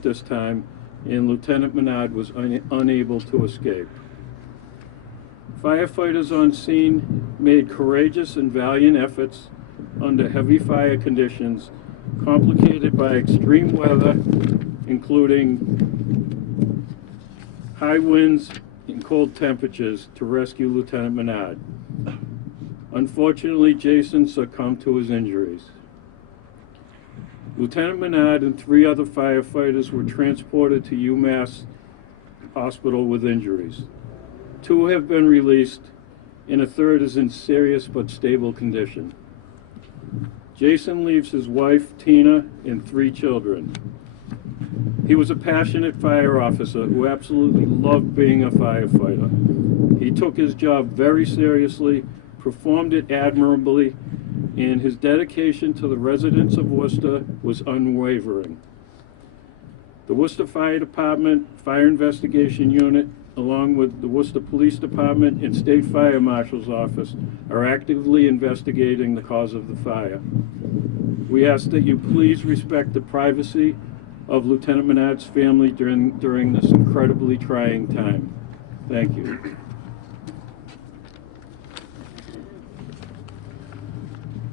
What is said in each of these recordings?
at this time, and Lieutenant Menard was unable to escape. Firefighters on scene made courageous and valiant efforts under heavy fire conditions, complicated by extreme weather, including high winds and cold temperatures, to rescue Lieutenant Menard. Unfortunately, Jason succumbed to his injuries. Lieutenant Menard and 3 other firefighters were transported to UMass Hospital with injuries. 2 have been released, and a 3rd is in serious but stable condition. Jason leaves his wife, Tina, and 3 children. He was a passionate fire officer who absolutely loved being a firefighter. He took his job very seriously, performed it admirably, and his dedication to the residents of Worcester was unwavering. The Worcester Fire Department Fire Investigation Unit, along with the Worcester Police Department and State Fire Marshal's Office, are actively investigating the cause of the fire. We ask that you please respect the privacy of Lieutenant Menard's family during this incredibly trying time. Thank you.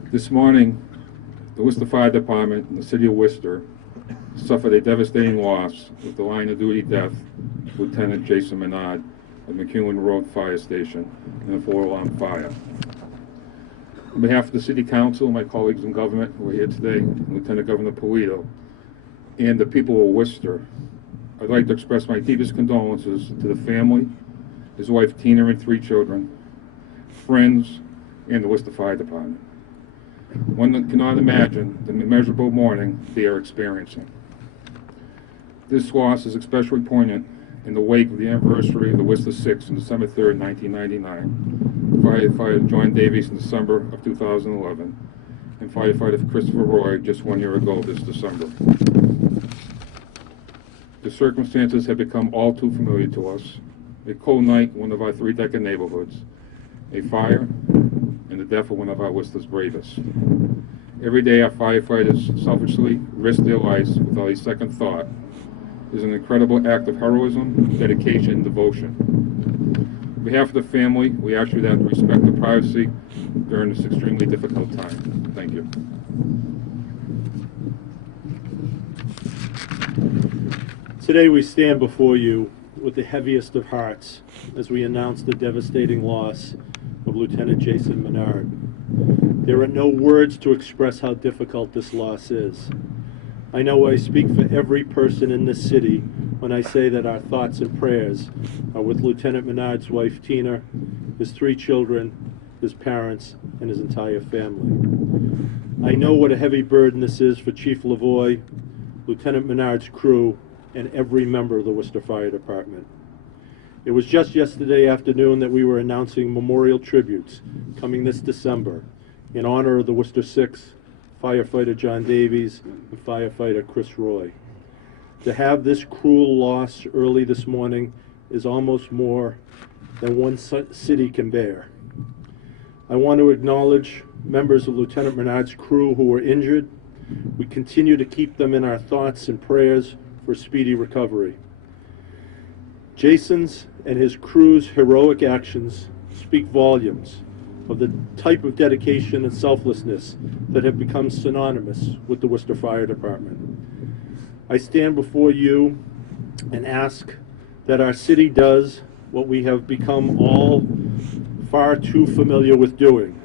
This morning, the Worcester Fire Department in the city of Worcester suffered a devastating loss with the line-of-duty death of Lieutenant Jason Menard at McEwen Road Fire Station in a 4-alarm fire. On behalf of the City Council and my colleagues in government who are here today, Lieutenant Governor Polito, and the people of Worcester, I'd like to express my deepest condolences to the family, his wife Tina and 3 children, friends, and the Worcester Fire Department. One cannot imagine the immeasurable mourning they are experiencing. This loss is especially poignant in the wake of the anniversary of the Worcester 6 on December 3rd, 1999, firefighter John Davies in December of 2011, and firefighter Christopher Roy just 1 year ago this December. The circumstances have become all too familiar to us. A cold night in one of our 3-decade neighborhoods, a fire, and the death of one of our Worcester's bravest. Every day our firefighters selfishly risk their lives without a second thought. It is an incredible act of heroism, dedication, and devotion. On behalf of the family, we ask you that to respect the privacy during this extremely difficult time. Thank you. Today we stand before you with the heaviest of hearts as we announce the devastating loss of Lieutenant Jason Menard. There are no words to express how difficult this loss is. I know I speak for every person in this city when I say that our thoughts and prayers are with Lieutenant Menard's wife Tina, his 3 children, his parents, and his entire family. I know what a heavy burden this is for Chief Lavoie, Lieutenant Menard's crew, and every member of the Worcester Fire Department. It was just yesterday afternoon that we were announcing memorial tributes coming this December in honor of the Worcester 6, firefighter John Davies, and firefighter Chris Roy. To have this cruel loss early this morning is almost more than one city can bear. I want to acknowledge members of Lieutenant Menard's crew who were injured. We continue to keep them in our thoughts and prayers for speedy recovery. Jason's and his crew's heroic actions speak volumes of the type of dedication and selflessness that have become synonymous with the Worcester Fire Department. I stand before you and ask that our city does what we have become all far too familiar with doing,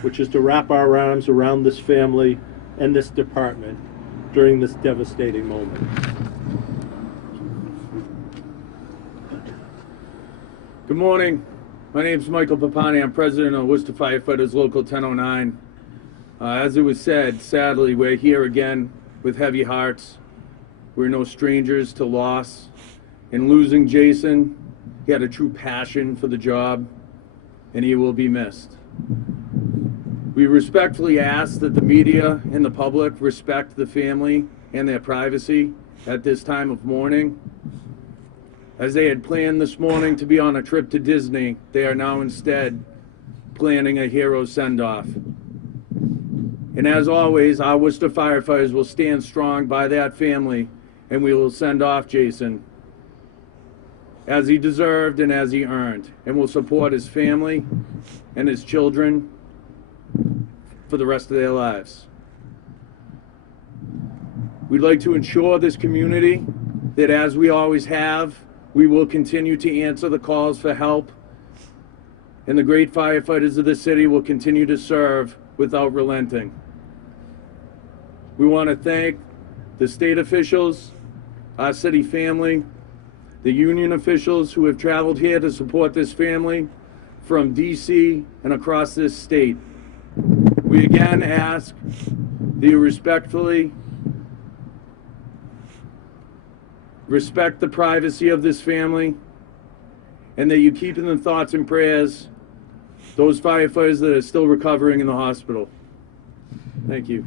which is to wrap our arms around this family and this department during this devastating moment. Good morning. My name is Michael Papani. I'm president of Worcester Firefighters Local 1009. As it was said, sadly, we're here again with heavy hearts. We're no strangers to loss. In losing Jason, he had a true passion for the job, and he will be missed. We respectfully ask that the media and the public respect the family and their privacy at this time of mourning. As they had planned this morning to be on a trip to Disney, they are now instead planning a hero send-off. And as always, our Worcester firefighters will stand strong by that family and we will send off Jason as he deserved and as he earned, and will support his family and his children for the rest of their lives. We'd like to ensure this community that, as we always have, we will continue to answer the calls for help, and the great firefighters of the city will continue to serve without relenting. We want to thank the state officials, our city family, the union officials who have traveled here to support this family from DC and across this state. We again ask that you respectfully respect the privacy of this family, and that you keep in the thoughts and prayers those firefighters that are still recovering in the hospital. Thank you.